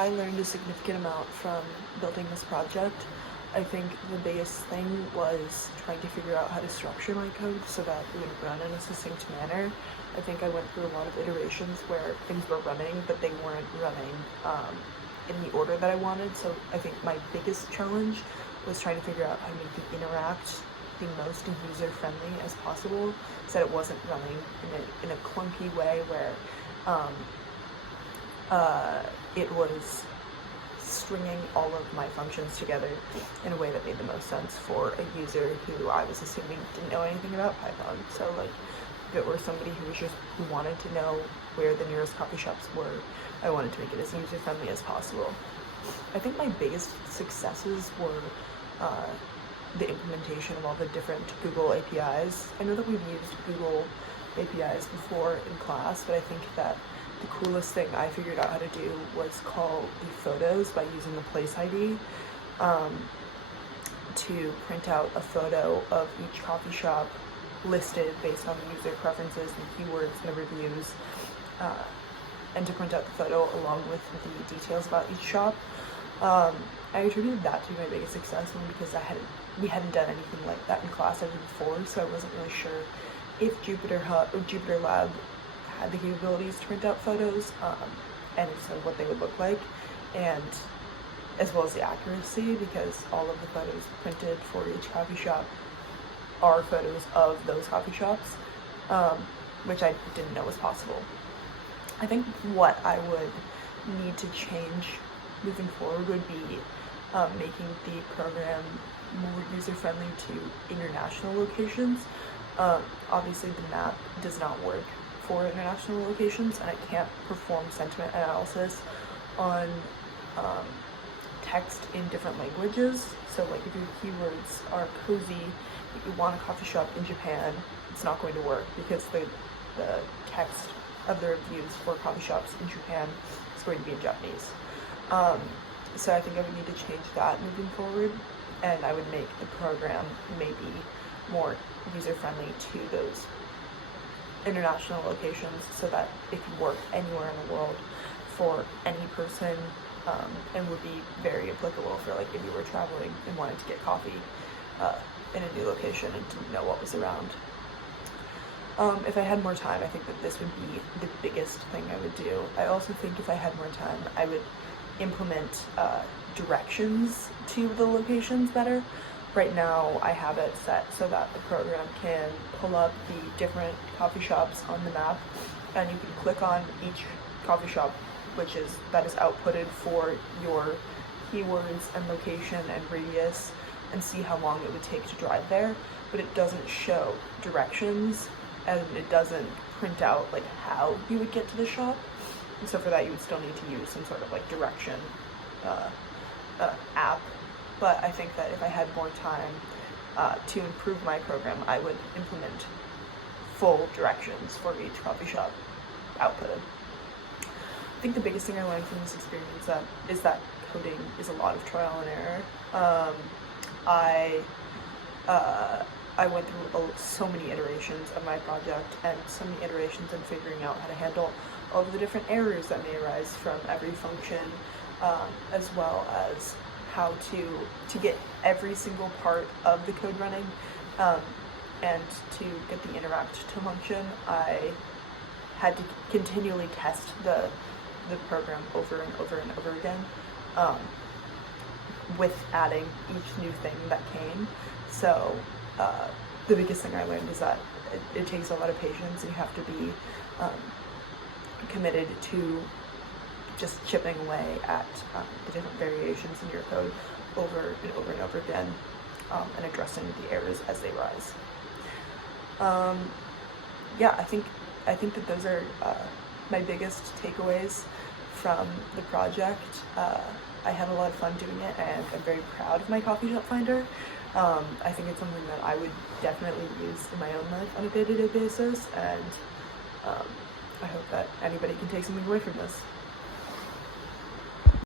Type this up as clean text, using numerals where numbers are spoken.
I learned a significant amount from building this project. I think the biggest thing was trying to figure out how to structure my code so that it would run in a succinct manner. I think I went through a lot of iterations where things were running, but they weren't running in the order that I wanted. So I think my biggest challenge was trying to figure out how to make the interact the most user-friendly as possible, so that it wasn't running in a clunky way where it was stringing all of my functions together in a way that made the most sense for a user who I was assuming didn't know anything about Python. So like, if it were somebody who wanted to know where the nearest coffee shops were, I wanted to make it as user-friendly as possible. I think my biggest successes were the implementation of all the different Google APIs. I know that we've used Google APIs before in class, but I think that the coolest thing I figured out how to do was call the photos by using the place ID to print out a photo of each coffee shop listed based on the user preferences and keywords and the reviews, and to print out the photo along with the details about each shop. I attributed that to my biggest success because we hadn't done anything like that in class ever before, so I wasn't really sure if Jupyter Lab had the capabilities to print out photos, and if so, what they would look like, and as well as the accuracy, because all of the photos printed for each coffee shop are photos of those coffee shops, which I didn't know was possible. I think what I would need to change moving forward would be making the program more user-friendly to international locations. Obviously the map does not work for international locations, and I can't perform sentiment analysis on text in different languages. So like if your keywords are cozy, if you want a coffee shop in Japan, it's not going to work because the text of the reviews for coffee shops in Japan is going to be in Japanese. So I think I would need to change that moving forward, and I would make the program maybe more user-friendly to those international locations so that it could work anywhere in the world for any person, and would be very applicable for like if you were traveling and wanted to get coffee in a new location and didn't know what was around. If I had more time, I think that this would be the biggest thing I would do. I also think if I had more time, I would implement directions to the locations better. Right now, I have it set so that the program can pull up the different coffee shops on the map, and you can click on each coffee shop that is outputted for your keywords and location and radius, and see how long it would take to drive there, but it doesn't show directions, and it doesn't print out like how you would get to the shop. And so for that, you would still need to use some sort of like direction app. But I think that if I had more time to improve my program, I would implement full directions for each coffee shop outputted. I think the biggest thing I learned from this experience is that coding is a lot of trial and error. I went through so many iterations of my project and so many iterations in figuring out how to handle all of the different errors that may arise from every function, as well as how to get every single part of the code running, and to get the interact to function. I had to continually test the program over and over and over again, with adding each new thing that came. So the biggest thing I learned is that it takes a lot of patience, and you have to be committed to just chipping away at the different variations in your code over and over and over again, and addressing the errors as they rise. Yeah, I think that those are my biggest takeaways from the project. I had a lot of fun doing it, and I'm very proud of my coffee shop finder. I think it's something that I would definitely use in my own life on a day-to-day basis, and I hope that anybody can take something away from this.